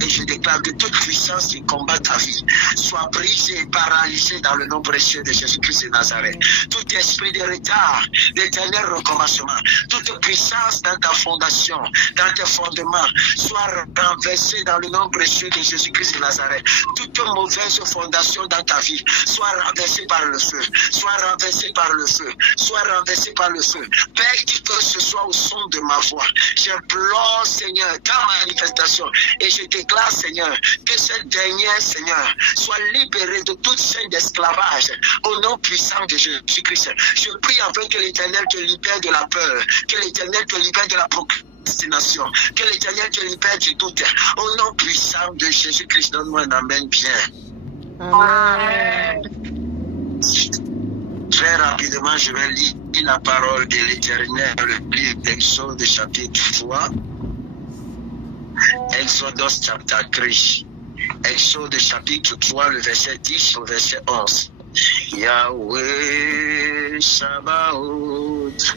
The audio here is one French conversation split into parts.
Et je déclare que toute puissance qui combat ta vie soit brisée et paralysée dans le nom précieux de Jésus-Christ de Nazareth. Tout esprit de retard, d'éternel recommencement, toute puissance dans ta fondation, dans tes fondements, soit renversée dans le nom précieux de Jésus-Christ de Nazareth. Toute mauvaise fondation dans ta vie soit renversée par le feu, soit renversée par le feu, soit renversée par le feu. Père, qui que ce soit au son de ma voix, j'implore, Seigneur, ta manifestation, et je déclare, Seigneur, que cette dernière, Seigneur, soit libérée de toute chaîne d'esclavage au nom puissant de Jésus-Christ. Je prie afin que l'Éternel te libère de la peur, que l'Éternel te libère de la procrastination, que l'Éternel te libère du doute. Au nom puissant de Jésus-Christ, donne-moi un amen bien. Amen. Très rapidement, je vais lire la parole de l'Éternel, le livre d'Exode chapitre 3. Exodus chapter 3. Exode chapitre 3, le verset 10 au verset 11. Yahweh Sabaoth,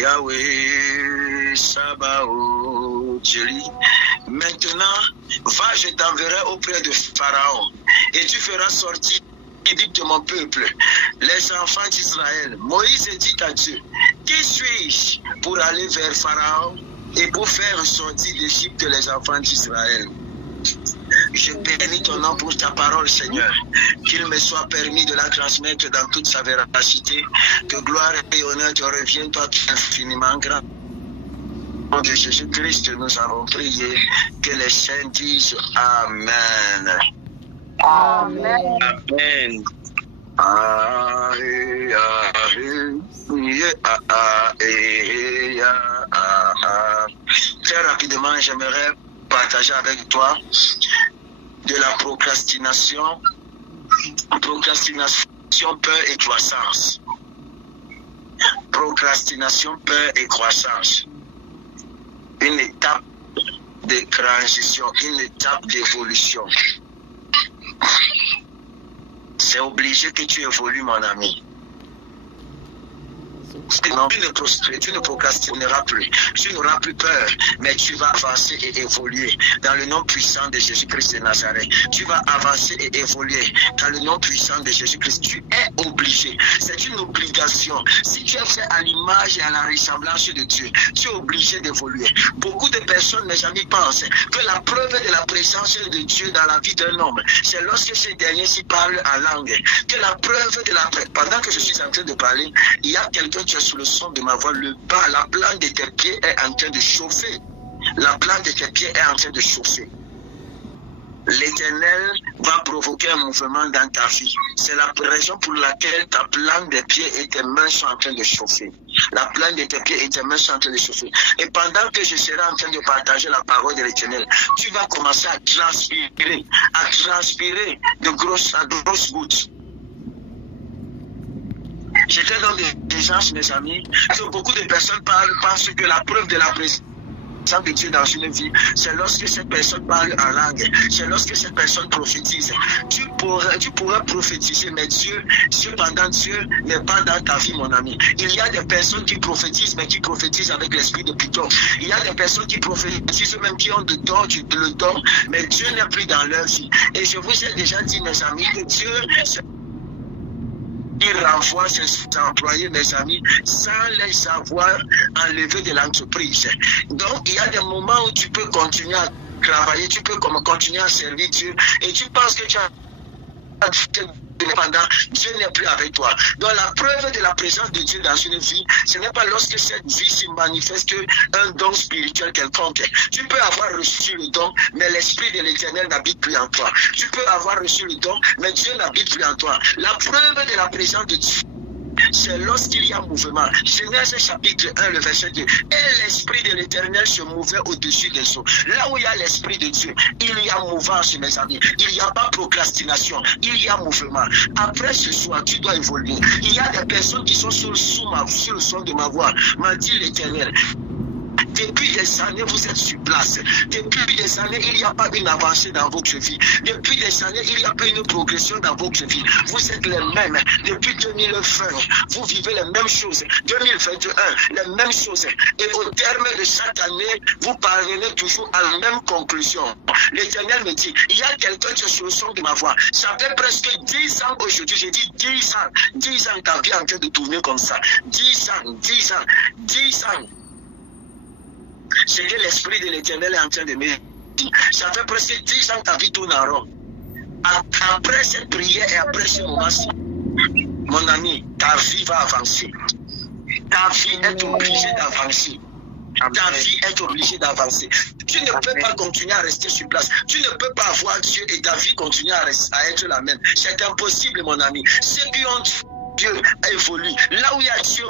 Yahweh Sabaoth. Je lis. Maintenant, va, je t'enverrai auprès de Pharaon, et tu feras sortir de mon peuple, les enfants d'Israël. Moïse dit à Dieu, qui suis-je pour aller vers Pharaon et pour faire sortir d'Égypte les enfants d'Israël? Je bénis ton nom pour ta parole, Seigneur. Qu'il me soit permis de la transmettre dans toute sa véracité. Que gloire et honneur te reviennent, toi qui es infiniment grand. Au nom de Jésus-Christ, nous avons prié. Que les saints disent Amen. Amen. Amen. Très rapidement, j'aimerais partager avec toi de la procrastination, peur et croissance. Procrastination, peur et croissance. Une étape de transition, une étape d'évolution. C'est obligé que tu évolues, mon ami. Sinon, tu ne procrastineras plus. Tu n'auras plus peur, mais tu vas avancer et évoluer dans le nom puissant de Jésus-Christ de Nazareth. Tu vas avancer et évoluer dans le nom puissant de Jésus-Christ. Tu es obligé. C'est une obligation. Si tu es fait à l'image et à la ressemblance de Dieu, tu es obligé d'évoluer. Beaucoup de personnes, mes amis, pensent que la preuve de la présence de Dieu dans la vie d'un homme, c'est lorsque ces derniers s'y parlent en langue. Que la preuve de la... Pendant que je suis en train de parler, il y a quelqu'un qui est sous le son de ma voix, le bas, la plante de tes pieds est en train de chauffer. La plante de tes pieds est en train de chauffer. L'Éternel va provoquer un mouvement dans ta vie. C'est la raison pour laquelle ta plante de pieds et tes mains sont en train de chauffer. La plante de tes pieds et tes mains sont en train de chauffer. Et pendant que je serai en train de partager la parole de l'Éternel, tu vas commencer à transpirer de grosses gouttes. J'étais dans des gens, mes amis, que beaucoup de personnes pensent que la preuve de la présence de Dieu dans une vie, c'est lorsque cette personne parle en langue, c'est lorsque cette personne prophétise. Tu pourras prophétiser, mais cependant Dieu n'est pas dans ta vie, mon ami. Il y a des personnes qui prophétisent, mais qui prophétisent avec l'esprit de Python. Il y a des personnes qui prophétisent, même qui ont le don, mais Dieu n'est plus dans leur vie. Et je vous ai déjà dit, mes amis, que Dieu... Il renvoie ses employés, mes amis, sans les avoir enlevés de l'entreprise. Donc, il y a des moments où tu peux continuer à travailler, tu peux continuer à servir Dieu, et tu penses que tu as pendant, Dieu n'est plus avec toi. Donc la preuve de la présence de Dieu dans une vie, ce n'est pas lorsque cette vie se manifeste un don spirituel quelconque. Tu peux avoir reçu le don, mais l'Esprit de l'Éternel n'habite plus en toi. Tu peux avoir reçu le don, mais Dieu n'habite plus en toi. La preuve de la présence de Dieu, c'est lorsqu'il y a mouvement. Genèse chapitre 1, le verset 2. Et l'Esprit de l'Éternel se mouvait au-dessus des eaux. Là où il y a l'Esprit de Dieu, il y a mouvance, mes amis. Il n'y a pas procrastination. Il y a mouvement. Après ce soir, tu dois évoluer. Il y a des personnes qui sont sur le son de ma voix. M'a dit l'Éternel. Depuis des années, vous êtes sur place. Depuis des années, il n'y a pas une avancée dans votre vie. Depuis des années, il n'y a pas une progression dans votre vie. Vous êtes les mêmes. Depuis 2020, vous vivez les mêmes choses. 2021, les mêmes choses. Et au terme de chaque année, vous parvenez toujours à la même conclusion. L'Éternel me dit, il y a quelqu'un qui est sur le son de ma voix. Ça fait presque 10 ans aujourd'hui. J'ai dit 10 ans. 10 ans ta vie est en train de tourner comme ça. 10 ans, 10 ans, 10 ans. C'est que l'Esprit de l'Éternel est en train de me dire. Ça fait presque 10 ans que ta vie tourne en rond. Après cette prière et après ce moment-ci, mon ami, ta vie va avancer. Ta vie est obligée d'avancer. Ta vie est obligée d'avancer. Tu ne peux pas continuer à rester sur place. Tu ne peux pas avoir Dieu et ta vie continuer à être la même. C'est impossible, mon ami. Ceux qui ont Dieu évoluent. Là où il y a Dieu,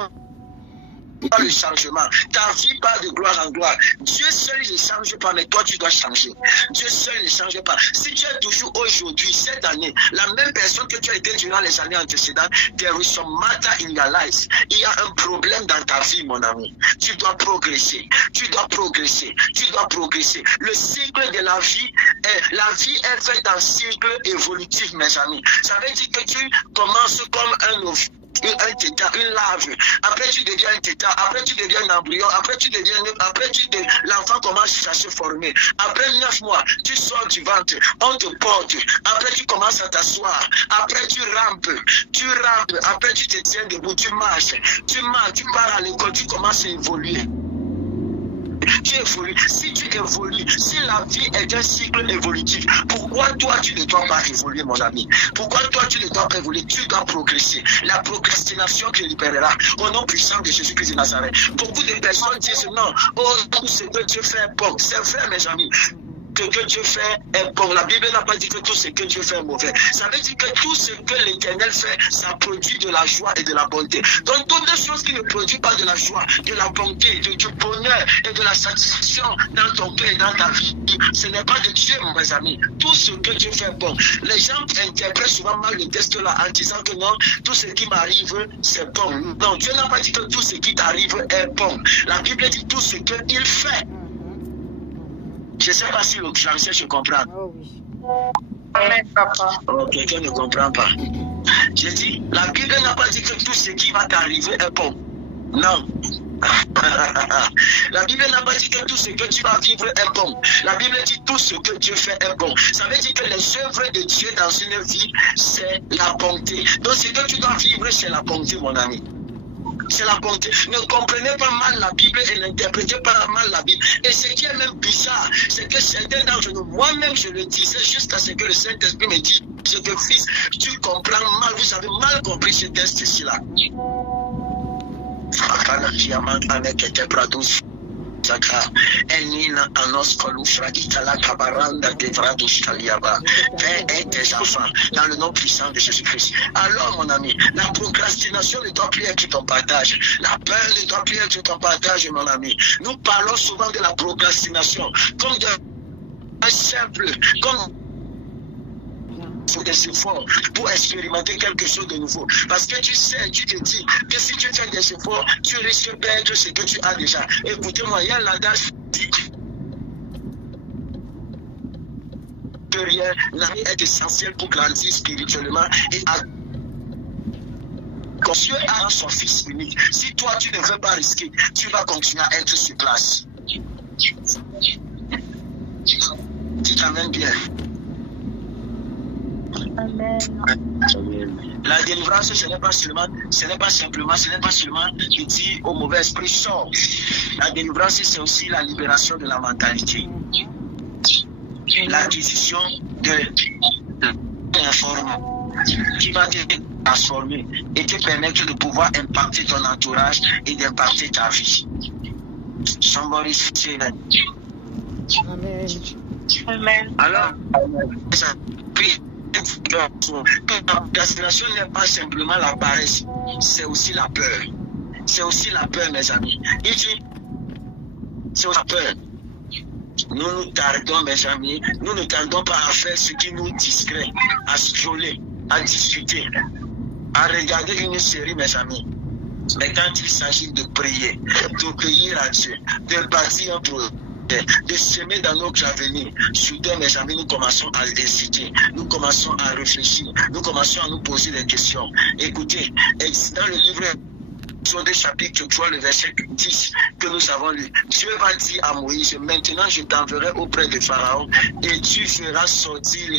le changement. Ta vie part de gloire en gloire. Dieu seul ne change pas, mais toi tu dois changer. Dieu seul ne change pas. Si tu es toujours aujourd'hui, cette année, la même personne que tu as été durant les années antécédentes, there is some matter in your life. Il y a un problème dans ta vie, mon ami. Tu dois progresser. Tu dois progresser. Tu dois progresser. Le cycle de la vie est fait d'un cycle évolutif, mes amis. Ça veut dire que tu commences comme un tétard, une larve. Après tu deviens un tétard, après tu deviens un embryon, après l'enfant commence à se former. Après 9 mois, tu sors du ventre, on te porte. Après tu commences à t'asseoir. Après tu rampes. Après tu te tiens debout, tu marches. Tu pars à l'école, tu commences à évoluer. Tu évolues. Si tu évolues, si la vie est un cycle évolutif, pourquoi toi tu ne dois pas évoluer, mon ami? Pourquoi toi tu ne dois pas évoluer? Tu dois progresser. La procrastination te libérera au nom puissant de Jésus-Christ de Nazareth. Beaucoup de personnes disent non, oh, tout ce que Dieu fait est bon. C'est vrai, mes amis. Que Dieu fait est bon. La Bible n'a pas dit que tout ce que Dieu fait est mauvais. Ça veut dire que tout ce que l'Éternel fait, ça produit de la joie et de la bonté. Donc toutes les choses qui ne produisent pas de la joie, de la bonté, du bonheur et de la satisfaction dans ton cœur et dans ta vie, ce n'est pas de Dieu, mes amis. Tout ce que Dieu fait est bon. Les gens interprètent souvent mal le texte là en disant que non, tout ce qui m'arrive, c'est bon. Non, Dieu n'a pas dit que tout ce qui t'arrive est bon. La Bible dit tout ce qu'il fait. Je ne sais pas si le français je comprends. Oh oui. Amen, papa. Oh, quelqu'un ne comprend pas. Je dis, la Bible n'a pas dit que tout ce qui va t'arriver est bon. Non. La Bible n'a pas dit que tout ce que tu vas vivre est bon. La Bible dit tout ce que Dieu fait est bon. Ça veut dire que les œuvres de Dieu dans une vie, c'est la bonté. Donc ce que tu dois vivre, c'est la bonté, mon ami. C'est la bonté. Ne comprenez pas mal la Bible et n'interprétez pas mal la Bible. Et ce qui est même bizarre, c'est que certains d'entre nous, moi-même je le disais jusqu'à ce que le Saint-Esprit me dise que fils, tu comprends mal, vous avez mal compris ce texte-ci-là. Enina anos kolufra itala kabaranda devradush kaliaba. Père, aide tes enfants dans le nom puissant de Jésus-Christ. Alors, mon ami, la procrastination ne doit plus être ton partage. La peur ne doit plus être ton partage, mon ami. Nous parlons souvent de la procrastination comme de simple, comme des efforts pour expérimenter quelque chose de nouveau. Parce que tu sais, tu te dis que si tu fais des efforts, tu risques de perdre ce que tu as déjà. Écoutez-moi, il y a l'adage qui dit que rien n'est essentiel pour grandir spirituellement et à quand Dieu a son fils unique. Si toi tu ne veux pas risquer, tu vas continuer à être sur place. Dites amen bien. Amen. La délivrance, ce n'est pas simplement de dire au mauvais esprit sort. La délivrance, c'est aussi la libération de la mentalité. L'acquisition de l'information qui va te transformer et te permettre de pouvoir impacter ton entourage et d'impacter ta vie. Somebody say that. Amen. Amen. Alors, la procrastination n'est pas simplement la paresse, c'est aussi la peur. C'est aussi la peur, mes amis. Il dit, c'est aussi la peur. Nous tardons, mes amis, nous ne tardons pas à faire ce qui nous distrait, à scroller, à discuter, à regarder une série, mes amis. Mais quand il s'agit de prier, d'obéir à Dieu, de bâtir un projet, de semer dans notre avenir, soudain, mes amis, nous commençons à hésiter, nous commençons à réfléchir, nous commençons à nous poser des questions. Écoutez, dans le livre Exode chapitre 3, le verset 10 que nous avons lu, Dieu va dire à Moïse, maintenant je t'enverrai auprès de Pharaon et tu feras sortir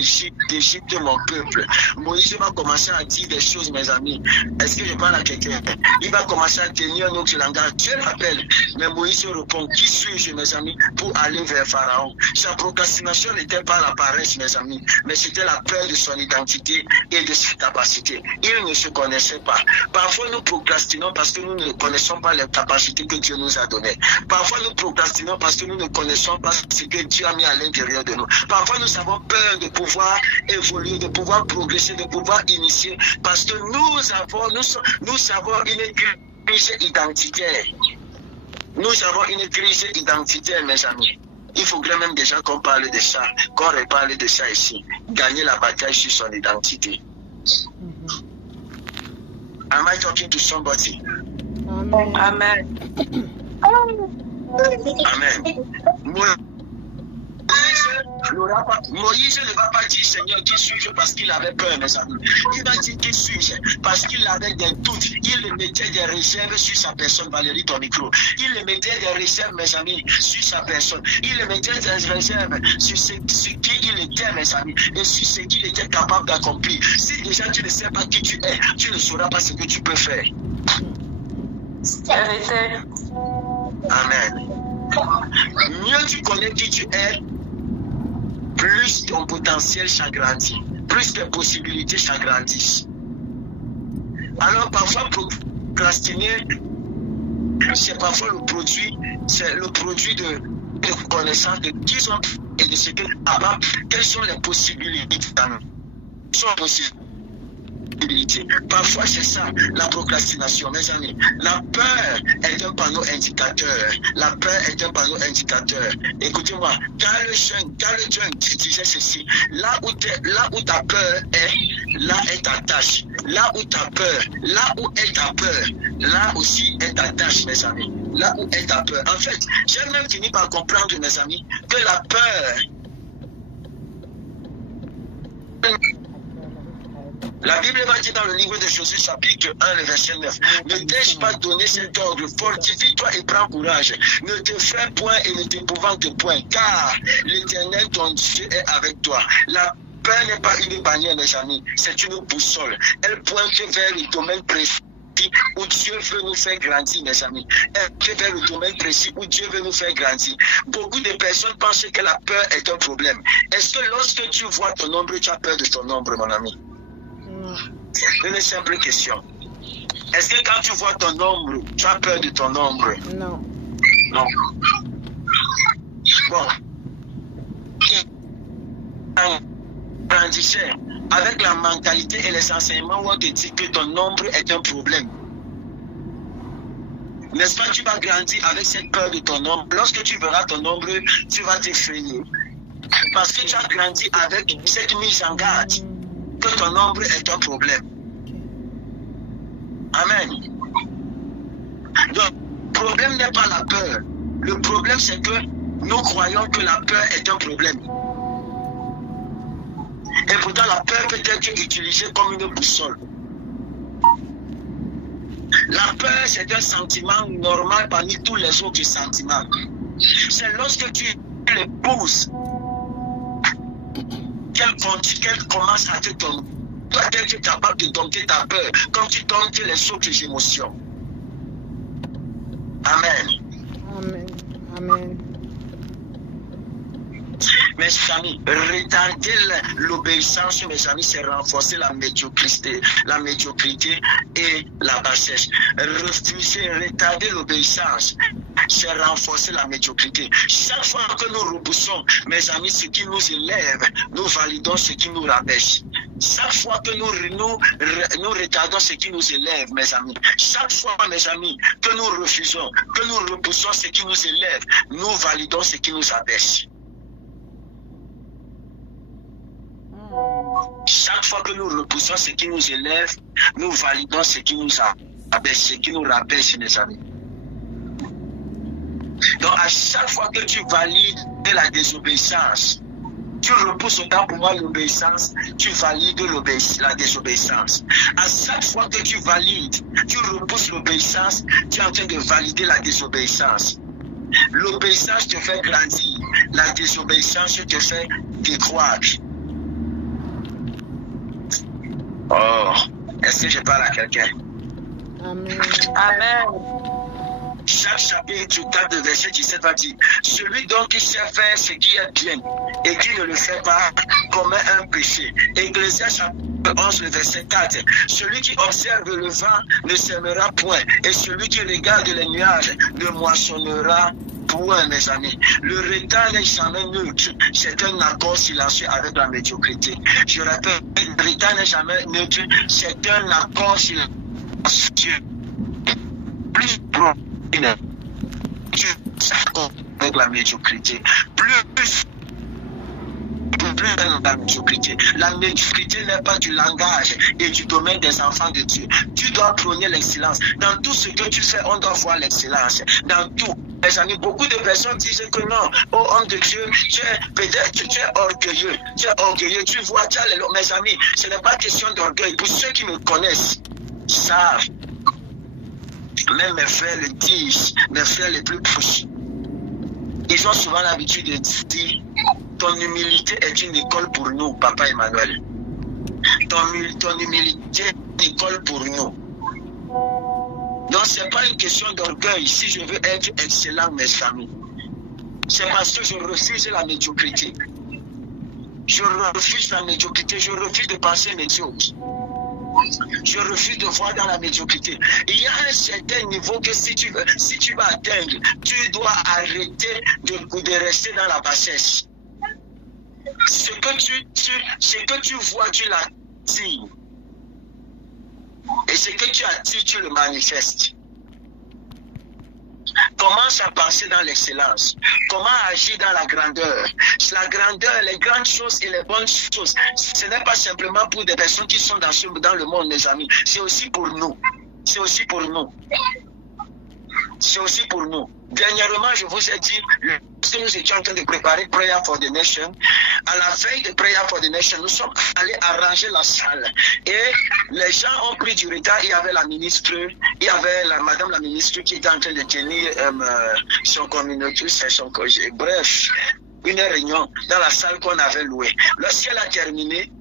d'Égypte mon peuple. Moïse va commencer à dire des choses, mes amis. Est-ce que je parle à quelqu'un? Il va commencer à tenir un autre langage. Dieu l'appelle, mais Moïse répond, qui suis-je, mes amis, pour aller vers Pharaon? Sa procrastination n'était pas la paresse, mes amis, mais c'était la peur de son identité et de ses capacités. Il ne se connaissait pas. Parfois nous procrastinons parce que nous ne connaissons pas les capacités que Dieu nous a données. Parfois nous procrastinons parce que nous ne connaissons pas ce que Dieu a mis à l'intérieur de nous. Parfois nous avons peur de pouvoir évoluer, de pouvoir progresser, de pouvoir initier, parce que nous avons une crise identitaire. Nous avons une crise identitaire, mes amis. Il faudrait même déjà qu'on parle de ça, qu'on reparle de ça ici. Gagner la bataille sur son identité. Am I talking to somebody? Amen. Amen. Amen. Moïse ne va pas dire Seigneur qui suis-je parce qu'il avait peur, mes amis. Il va dire qui suis-je parce qu'il avait des doutes. Il mettait des réserves sur sa personne. Valérie, ton micro. Il mettait des réserves, mes amis, sur sa personne. Il mettait des réserves sur ce qui il était, mes amis, et sur ce qu'il était capable d'accomplir. Si déjà tu ne sais pas qui tu es, tu ne sauras pas ce que tu peux faire. Amen. Mieux tu connais qui tu es, plus ton potentiel s'agrandit, plus tes possibilités s'agrandissent. Alors parfois procrastiner, c'est parfois le produit de connaissance de qui sont et de ce que quelles sont les possibilités. Parfois c'est ça la procrastination, mes amis. La peur est un panneau indicateur. La peur est un panneau indicateur. Écoutez-moi, Carl Jung disait ceci: là où ta peur est, là est ta tâche. Là où ta peur, là où est ta peur, là aussi est ta tâche, mes amis. Là où est ta peur. En fait, j'ai même fini par comprendre, mes amis, que la peur, la Bible va dire dans le livre de Josué chapitre 1, le verset 9, ne t'ai-je pas donné cet ordre, fortifie-toi et prends courage, ne te fais point et ne t'épouvante point, car l'Éternel ton Dieu est avec toi. La peur n'est pas une bannière, mes amis, c'est une boussole. Elle pointe vers le domaine précis où Dieu veut nous faire grandir, mes amis. Elle pointe vers le domaine précis où Dieu veut nous faire grandir. Beaucoup de personnes pensent que la peur est un problème. Est-ce que lorsque tu vois ton ombre, tu as peur de ton ombre, mon ami? C'est une simple question. Est-ce que quand tu vois ton ombre, tu as peur de ton ombre? Non. Non. Bon. Grandissait avec la mentalité et les enseignements où on te dit que ton ombre est un problème. N'est-ce pas, tu vas grandir avec cette peur de ton ombre. Lorsque tu verras ton ombre, tu vas t'effrayer. Parce que tu as grandi avec cette mise en garde que ton ombre est un problème. Amen. Donc, le problème n'est pas la peur. Le problème, c'est que nous croyons que la peur est un problème. Et pourtant, la peur peut être utilisée comme une boussole. La peur, c'est un sentiment normal parmi tous les autres sentiments. C'est lorsque tu les pousses qu'elle commence à te donner. Toi, tu es capable de dompter ta peur comme tu domptes les autres émotions. Amen. Amen. Amen. Mes amis, retarder l'obéissance, mes amis, c'est renforcer la médiocrité et la bassesse. Refuser, retarder l'obéissance, c'est renforcer la médiocrité. Chaque fois que nous repoussons, mes amis, ce qui nous élève, nous validons ce qui nous rabaisse. Chaque fois que nous retardons ce qui nous élève, mes amis. Chaque fois, mes amis, que nous refusons, que nous repoussons ce qui nous élève, nous validons ce qui nous abaisse. Chaque fois que nous repoussons ce qui nous élève, nous validons ce qui nous ce qui nous rabaisse, mes amis. Donc, à chaque fois que tu valides la désobéissance, tu repousses autant pour moi l'obéissance, tu valides la désobéissance. À chaque fois que tu valides, tu repousses l'obéissance, tu es en train de valider la désobéissance. L'obéissance te fait grandir, la désobéissance te fait décroître. Oh, est-ce que je parle à quelqu'un? Amen. Amen. Chaque chapitre 4 verset 17 va dire, celui donc qui sait faire ce qui est bien et qui ne le fait pas commet un péché. Ecclésiaste chapitre 11 le verset 4, celui qui observe le vent ne sèmera point et celui qui regarde les nuages ne moissonnera point, mes amis. Le retard n'est jamais neutre, c'est un accord silencieux avec la médiocrité. Je répète, le retard n'est jamais neutre, c'est un accord silencieux. Plus avec la médiocrité, plus la médiocrité. La médiocrité n'est pas du langage et du domaine des enfants de Dieu. Tu dois prôner l'excellence. Dans tout ce que tu fais, on doit voir l'excellence. Dans tout. Mes amis, beaucoup de personnes disent que non, oh homme de Dieu, peut-être tu es orgueilleux. Tu es orgueilleux, tu vois, tu as les... Mes amis, ce n'est pas question d'orgueil. Pour ceux qui me connaissent, savent. Même mes frères le disent, mes frères les plus proches. Ils ont souvent l'habitude de dire, ton humilité est une école pour nous, Papa Emmanuel. Ton humilité est une école pour nous. Donc ce n'est pas une question d'orgueil. Si je veux être excellent, mes amis, c'est parce que je refuse la médiocrité. Je refuse la médiocrité, je refuse de penser médiocre. Je refuse de voir dans la médiocrité. Il y a un certain niveau que si tu vas atteindre, tu dois arrêter de rester dans la bassesse. Ce que tu vois, tu l'attires. Et ce que tu attires, tu le manifestes. Commence à penser dans l'excellence. Comment agir dans la grandeur. La grandeur, les grandes choses et les bonnes choses, ce n'est pas simplement pour des personnes qui sont dans le monde, mes amis. C'est aussi pour nous. C'est aussi pour nous. C'est aussi pour nous. Dernièrement, je vous ai dit, lorsque nous étions en train de préparer Prayer for the Nation, à la veille de Prayer for the Nation, nous sommes allés arranger la salle. Et les gens ont pris du retard. Il y avait la ministre, il y avait madame la ministre qui était en train de tenir son communauté, bref, une réunion dans la salle qu'on avait louée. Lorsqu'elle a terminé,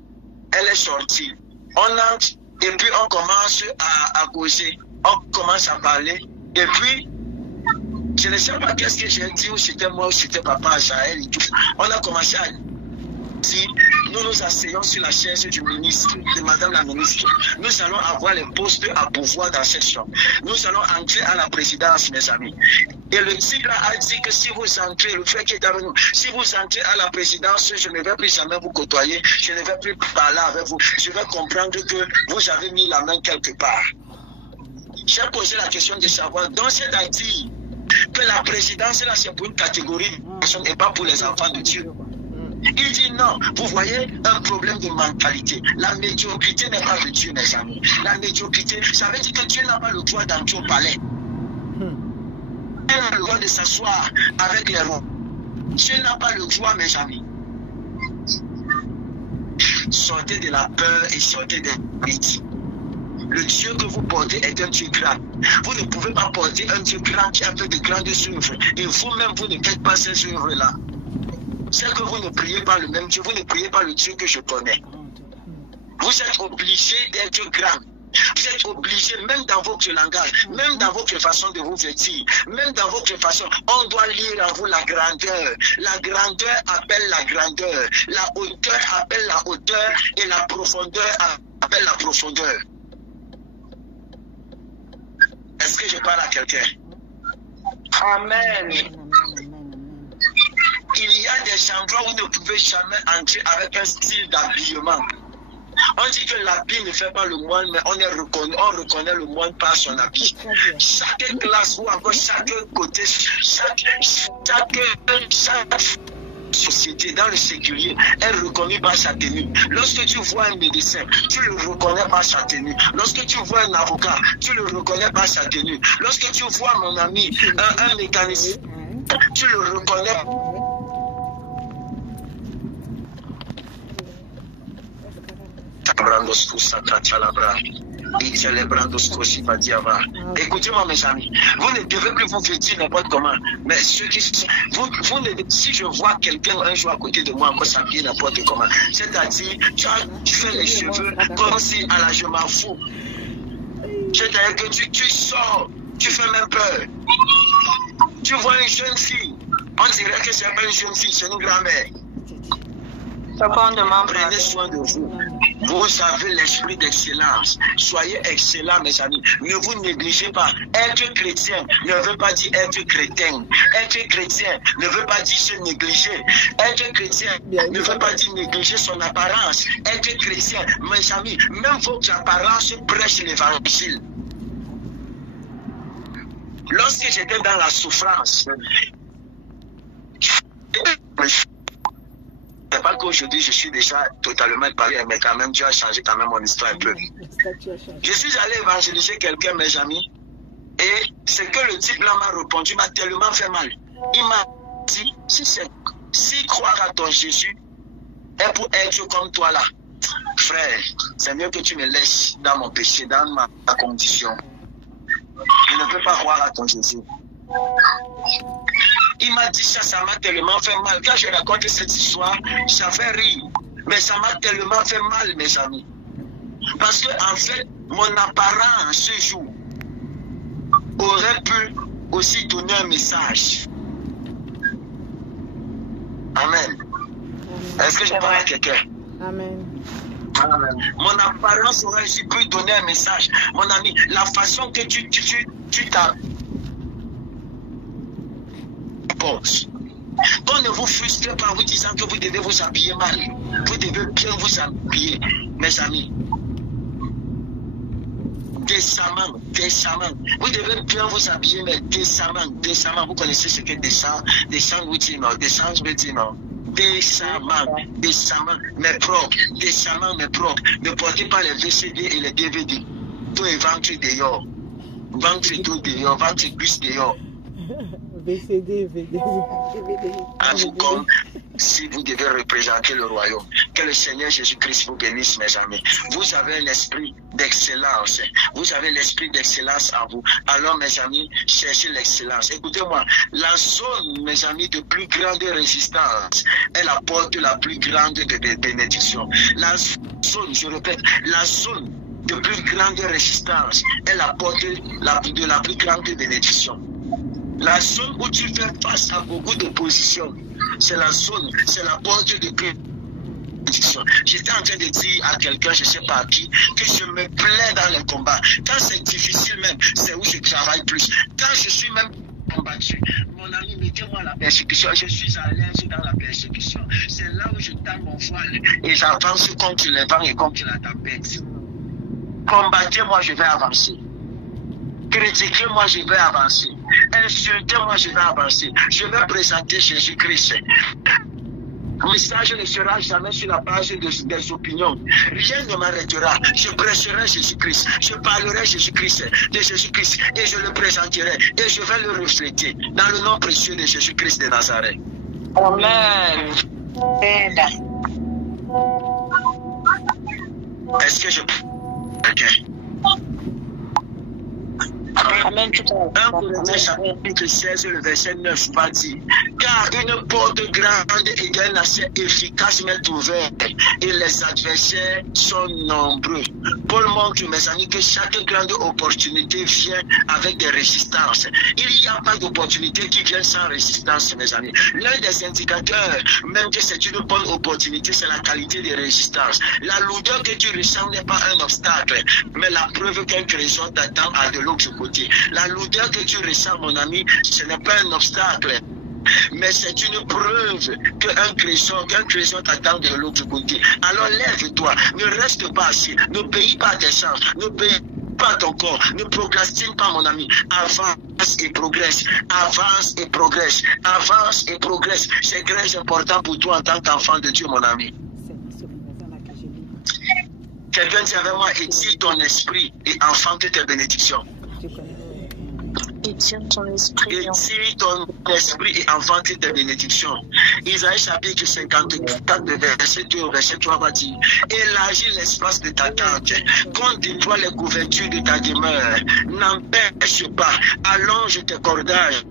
elle est sortie. On entre et puis on commence à causer, on commence à parler. Et puis, je ne sais pas qu'est-ce que j'ai dit, ou c'était moi, ou c'était papa, Jaël et tout. On a commencé à dire, nous nous asseyons sur la chaise du ministre, de madame la ministre. Nous allons avoir les postes à pouvoir dans cette chambre. Nous allons entrer à la présidence, mes amis. Et le tigre a dit que si vous entrez, le frère qui est avec nous, si vous entrez à la présidence, je ne vais plus jamais vous côtoyer, je ne vais plus parler avec vous. Je vais comprendre que vous avez mis la main quelque part. J'ai posé la question de savoir, donc c'est-à-dire que la présidence là c'est pour une catégorie de personnes et pas pour les enfants de Dieu. Il dit non, vous voyez un problème de mentalité. La médiocrité n'est pas de Dieu, mes amis. La médiocrité, ça veut dire que Dieu n'a pas le droit d'entrer au palais. Dieu n'a pas le droit de s'asseoir avec les rois. Dieu n'a pas le droit, mes amis. Sortez de la peur et sortez des mythes. Le Dieu que vous portez est un Dieu grand. Vous ne pouvez pas porter un Dieu grand qui a fait de grandes œuvres. Et vous-même, vous ne faites pas ces œuvres-là. C'est que vous ne priez pas le même Dieu. Vous ne priez pas le Dieu que je connais. Vous êtes obligé d'être grand. Vous êtes obligé, même dans votre langage, même dans votre façon de vous vêtir, même dans votre façon, on doit lire en vous la grandeur. La grandeur appelle la grandeur. La hauteur appelle la hauteur. Et la profondeur appelle la profondeur. Est-ce que je parle à quelqu'un? Amen. Il y a des endroits où vous ne pouvez jamais entrer avec un style d'habillement. On dit que l'habit ne fait pas le moine, mais on reconnaît le moine par son habit. Chaque classe ou encore chaque côté, chaque société, dans le séculier, est reconnu par sa tenue. Lorsque tu vois un médecin, tu le reconnais par sa tenue. Lorsque tu vois un avocat, tu le reconnais par sa tenue. Lorsque tu vois, mon ami, un mécanicien, tu le reconnais. Écoutez-moi, mes amis, vous ne devez plus vous vêtir n'importe comment. Mais ceux qui, si je vois quelqu'un un jour à côté de moi encore s'habiller n'importe comment, c'est-à-dire tu fais les cheveux comme si à la je m'en fous. C'est-à-dire que tu sors, tu fais même peur. Tu vois une jeune fille, on dirait que c'est pas une jeune fille, c'est une grand-mère. Prenez soin de vous. Vous avez l'esprit d'excellence. Soyez excellents, mes amis. Ne vous négligez pas. Être chrétien ne veut pas dire être crétin. Être chrétien ne veut pas dire se négliger. Être chrétien ne veut pas dire négliger son apparence. Être chrétien, mes amis, même votre apparence prêche l'évangile. Lorsque j'étais dans la souffrance, c'est pas qu'aujourd'hui je suis déjà totalement épargné, mais quand même Dieu a changé quand même mon histoire un peu. Je suis allé évangéliser quelqu'un, mes amis, et ce que le type là m'a répondu m'a tellement fait mal. Il m'a dit, si croire à ton Jésus est pour être comme toi là, frère, c'est mieux que tu me laisses dans mon péché, dans ma condition. Je ne peux pas croire à ton Jésus. Il m'a dit ça m'a tellement fait mal. Quand je raconte cette histoire, ça fait rire. Mais ça m'a tellement fait mal, mes amis. Parce que, en fait, mon apparence ce jour aurait pu aussi donner un message. Amen. Est-ce que je parle à quelqu'un? Amen. Mon apparence aurait aussi pu donner un message. Mon ami, la façon que tu t'as... Qu'on ne vous frustre pas en vous disant que vous devez vous habiller mal. Vous devez bien vous habiller, mes amis. Décemment. Vous devez bien vous habiller, mais décemment. Vous connaissez ce que décemment veut dire, non? Décemment veut dire, non? Décemment, mais propre. Ne portez pas les VCD et les DVD. Tout est ventre dehors. Ventre tout dehors, ventre plus dehors. VCD. À vous comme si vous devez représenter le royaume. Que le Seigneur Jésus-Christ vous bénisse, mes amis. Vous avez un esprit d'excellence. Vous avez l'esprit d'excellence en vous. Alors, mes amis, cherchez l'excellence. Écoutez-moi, la zone, mes amis, de plus grande résistance est la porte la plus grande de bénédiction. La zone, je répète, la zone de plus grande résistance est la porte de la plus grande bénédiction. La zone où tu fais face à beaucoup d'opposition, c'est la zone, c'est la porte de bénédiction. J'étais en train de dire à quelqu'un, je ne sais pas à qui, que je me plais dans les combats. Quand c'est difficile même, c'est où je travaille plus. Quand je suis même combattu, mon ami, mettez-moi la persécution. Je suis à l'aise dans la persécution. C'est là où je tends mon voile et j'avance contre les vents et contre la tempête. Combattez-moi, je vais avancer. Critiquez-moi, je vais avancer. Insultez-moi, je vais avancer. Je vais présenter Jésus-Christ. Le message ne sera jamais sur la base des opinions. Rien ne m'arrêtera. Je prêcherai Jésus-Christ. Je parlerai Jésus-Christ, de Jésus-Christ. Et je le présenterai. Et je vais le refléter. Dans le nom précieux de Jésus-Christ de Nazareth. Amen. Est-ce que je peux... Okay. Amen. 1 Corinthiens chapitre 16, le verset 9 va dire: car une porte grande et un accès efficace m'est ouverte et les adversaires sont nombreux. Paul montre, mes amis, que chaque grande opportunité vient avec des résistances. Il n'y a pas d'opportunité qui vient sans résistance, mes amis. L'un des indicateurs, même que c'est une bonne opportunité, c'est la qualité des résistances. La lourdeur que tu ressens n'est pas un obstacle, mais la preuve qu'un trésor t'attend à de l'autre côté. La lourdeur que tu ressens, mon ami, ce n'est pas un obstacle, mais c'est une preuve qu'un trésor t'attend de l'autre côté. Alors lève-toi, ne reste pas assis, ne paye pas tes chances, ne paye pas ton corps. Ne procrastine pas, mon ami. Avance et progresse. Avance et progresse. Avance et progresse. C'est très important pour toi en tant qu'enfant de Dieu, mon ami. Quelqu'un dit avec moi, étire ton esprit et enfante tes bénédictions. Étire ton esprit. Étire ton esprit et enfante tes bénédictions. Isaïe chapitre 54, verset 2 au verset 3 va dire, élargis l'espace de ta tente, qu'on déploie les couvertures de ta demeure, n'empêche pas, allonge tes cordages,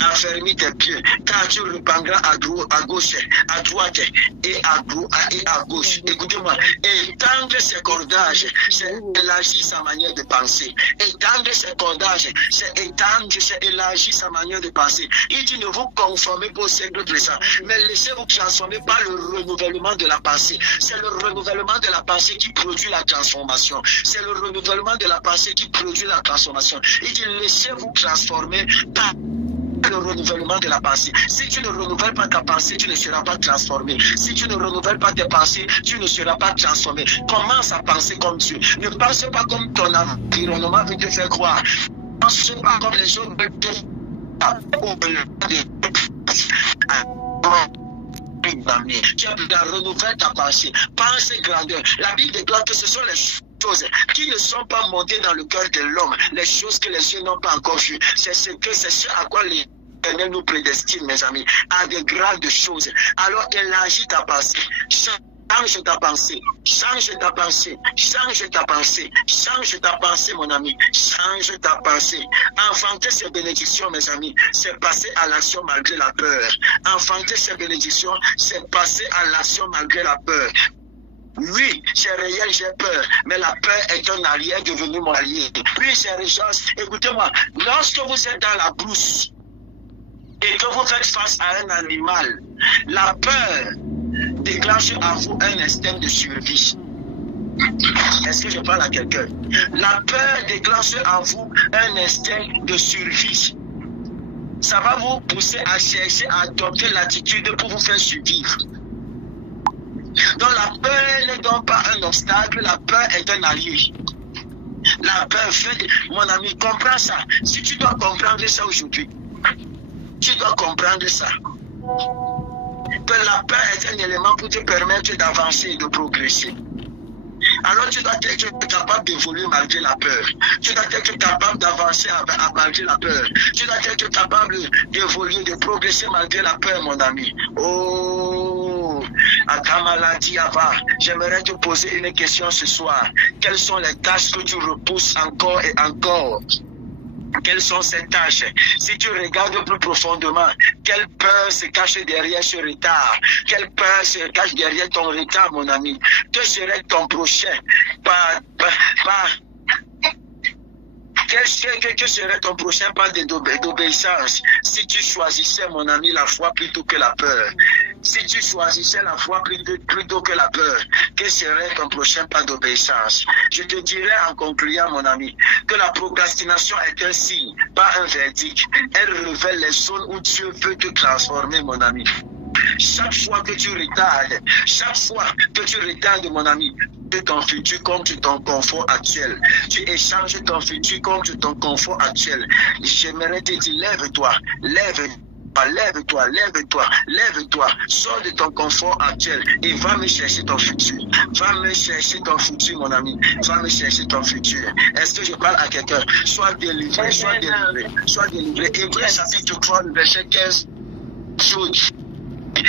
affermis tes pieds, car tu reprendras à gauche, à droite et à gauche. Écoutez-moi, étendre ses cordages, c'est élargir sa manière de penser. Étendre ses cordages, c'est étendre, c'est élargir sa manière de penser. Il dit ne vous conformez pas au siècle présent, mais laissez-vous transformer par le renouvellement de la pensée. C'est le renouvellement de la pensée qui produit la transformation. C'est le renouvellement de la pensée qui produit la transformation. Il dit laissez-vous transformer par le renouvellement de la pensée. Si tu ne renouvelles pas ta pensée, tu ne seras pas transformé. Si tu ne renouvelles pas tes pensées, tu ne seras pas transformé. Commence à penser comme Dieu. Ne pense pas comme ton environnement veut te faire croire. Ne pense pas comme les autres veulent te faire. Tu as renouvelé ta pensée. Pense grandeur. La Bible déclare que ce sont les choses qui ne sont pas montées dans le cœur de l'homme, les choses que les yeux n'ont pas encore vues. C'est ce à quoi l'Éternel nous prédestine, mes amis, à de grandes choses. Alors élargis ta pensée. Change ta pensée, change ta pensée, change ta pensée, change ta pensée, mon ami, change ta pensée. Enfanter ces bénédictions, mes amis, c'est passer à l'action malgré la peur. Enfanter ces bénédictions, c'est passer à l'action malgré la peur. Oui, c'est réel, j'ai peur, mais la peur est un allié devenu mon allié. Oui, c'est réel. Écoutez-moi, lorsque vous êtes dans la brousse et que vous faites face à un animal, la peur déclenche à vous un instinct de survie. Est-ce que je parle à quelqu'un? La peur déclenche en vous un instinct de survie. Ça va vous pousser à chercher à adopter l'attitude pour vous faire survivre. Donc la peur n'est donc pas un obstacle, la peur est un allié. La peur fait... Mon ami, comprends ça. Si tu dois comprendre ça aujourd'hui, tu dois comprendre ça. Que la peur est un élément pour te permettre d'avancer et de progresser. Alors tu dois être capable d'évoluer malgré la peur. Tu dois être capable d'avancer malgré la peur. Tu dois être capable d'évoluer, de progresser malgré la peur, mon ami. Oh, Akamala Diava, j'aimerais te poser une question ce soir. Quelles sont les tâches que tu repousses encore et encore? Quelles sont ces tâches? Si tu regardes plus profondément, quelle peur se cache derrière ce retard? Quelle peur se cache derrière ton retard, mon ami? Que serait ton prochain? Quel serait ton prochain pas d'obéissance si tu choisissais, mon ami, la foi plutôt que la peur? Si tu choisissais la foi plutôt que la peur, quel serait ton prochain pas d'obéissance? Je te dirais en concluant, mon ami, que la procrastination est un signe, pas un verdict. Elle révèle les zones où Dieu veut te transformer, mon ami. Chaque fois que tu retardes, mon ami, de ton futur contre ton confort actuel. Tu échanges ton futur contre ton confort actuel. J'aimerais te dire, lève-toi, lève-toi, lève-toi, lève-toi, sors de ton confort actuel et va me chercher ton futur. Va me chercher ton futur, mon ami. Va me chercher ton futur. Est-ce que je parle à quelqu'un? Sois délivré, sois délivré, sois délivré. Hébreux chapitre 3, verset 15.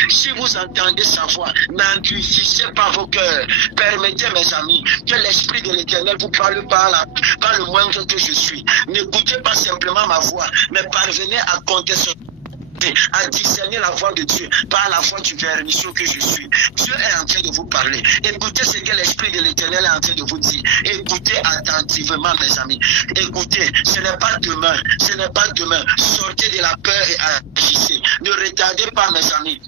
Si vous entendez sa voix, n'endurcissez pas vos cœurs. Permettez, mes amis, que l'Esprit de l'Éternel vous parle par le moindre que je suis. N'écoutez pas simplement ma voix, mais parvenez à contester, à discerner la voix de Dieu par la voix du vermisseau que je suis. Dieu est en train de vous parler. Écoutez ce que l'Esprit de l'Éternel est en train de vous dire. Écoutez attentivement, mes amis. Écoutez, ce n'est pas demain. Ce n'est pas demain. Sortez de la peur et agissez. Ne retardez pas, mes amis.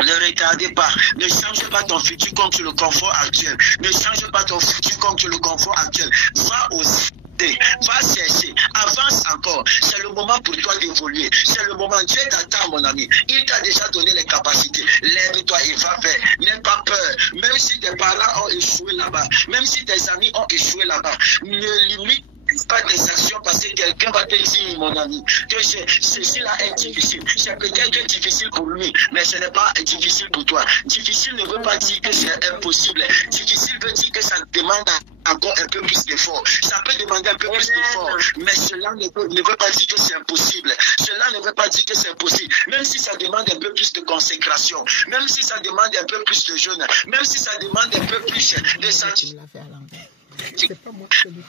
Ne retardez pas. Ne change pas ton futur contre le confort actuel. Ne change pas ton futur contre le confort actuel. Va aussi. Va chercher, avance encore. C'est le moment pour toi d'évoluer. C'est le moment. Dieu t'attend, mon ami. Il t'a déjà donné les capacités. Lève-toi et va vers. N'aie pas peur. Même Même si tes parents ont échoué là-bas, même si tes amis ont échoué là-bas, ne limite pas tes actions parce que quelqu'un va te dire, mon ami, que ceci-là est difficile. C'est peut-être difficile pour lui, mais ce n'est pas difficile pour toi. Difficile ne veut pas dire que c'est impossible. Difficile veut dire que ça demande encore un peu plus d'effort. Ça peut demander un peu plus d'effort, mais cela ne veut pas dire que c'est impossible. Cela ne veut pas dire que c'est impossible. Même si ça demande un peu plus de consécration, même si ça demande un peu plus de jeûne, même si ça demande un peu plus de sentiments. C'est pas moi, c'est le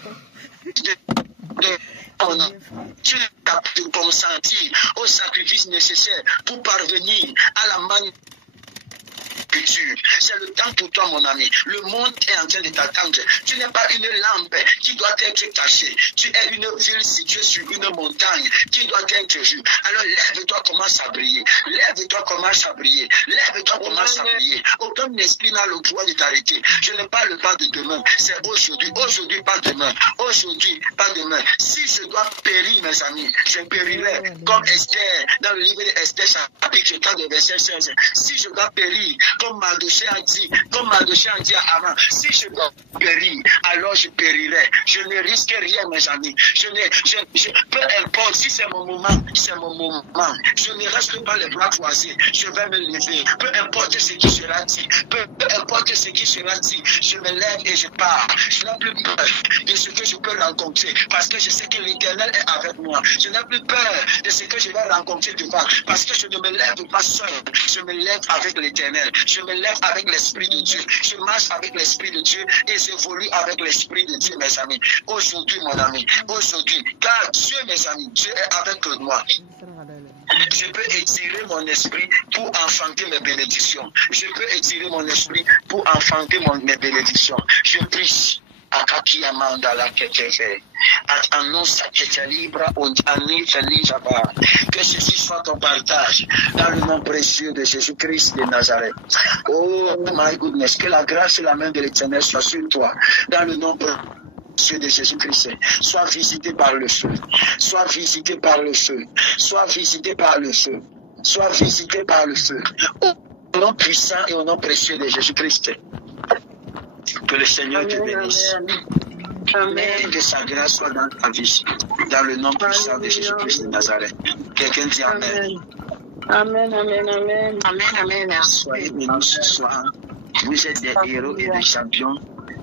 Tu as pu consentir au sacrifice nécessaire pour parvenir à la manifestation. C'est le temps pour toi, mon ami. Le monde est en train de t'attendre. Tu n'es pas une lampe qui doit être cachée. Tu es une ville située sur une montagne qui doit être vue. Alors lève-toi, commence à briller. Lève-toi, commence à briller. Lève-toi, commence à briller. Aucun esprit n'a le droit de t'arrêter. Je ne parle pas de demain. C'est aujourd'hui. Aujourd'hui, pas demain. Aujourd'hui, pas demain. Si je dois périr, mes amis, je périrai comme Esther dans le livre d'Esther, chapitre 4, verset 16. Si je dois périr, comme Mardochée a dit à Haman, si je dois périr, alors je périrai. Je ne risque rien, mes amis. Peu importe si c'est mon moment, c'est mon moment. Je ne reste pas les bras croisés. Je vais me lever. Peu importe ce qui sera dit. Peu importe ce qui sera dit. Je me lève et je pars. Je n'ai plus peur de ce que je peux rencontrer parce que je sais que l'Éternel est avec moi. Je n'ai plus peur de ce que je vais rencontrer devant parce que je ne me lève pas seul. Je me lève avec l'Éternel. Je me lève avec l'Esprit de Dieu. Je marche avec l'Esprit de Dieu et j'évolue avec l'Esprit de Dieu, mes amis. Aujourd'hui, mon ami, aujourd'hui, car Dieu, mes amis, Dieu est avec moi. Je peux étirer mon esprit pour enfanter mes bénédictions. Je peux étirer mon esprit pour enfanter mes bénédictions. Je prie. Que ceci soit ton partage dans le nom précieux de Jésus-Christ de Nazareth. Oh my goodness, que la grâce et la main de l'Éternel soient sur toi dans le nom précieux de Jésus-Christ. Sois visité par le feu. Sois visité par le feu. Sois visité par le feu. Sois visité par le feu. Au nom puissant et au nom précieux de Jésus-Christ. Que le Seigneur te bénisse. Amen. Et que sa grâce soit dans ta vie. Dans le nom puissant de Jésus-Christ de Nazareth. Quelqu'un dit Amen. Amen, amen, amen. Amen, amen. Soyez bénis ce soir. Vous êtes des héros et des champions.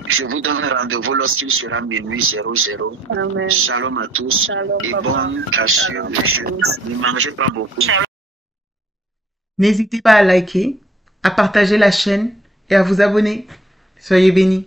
Je vous donne rendez-vous lorsqu'il sera minuit 00. Amen. Shalom à tous. Shalom, et bonne cassure de Dieu. Ne mangez pas beaucoup. N'hésitez pas à liker, à partager la chaîne et à vous abonner. Soyez bénis.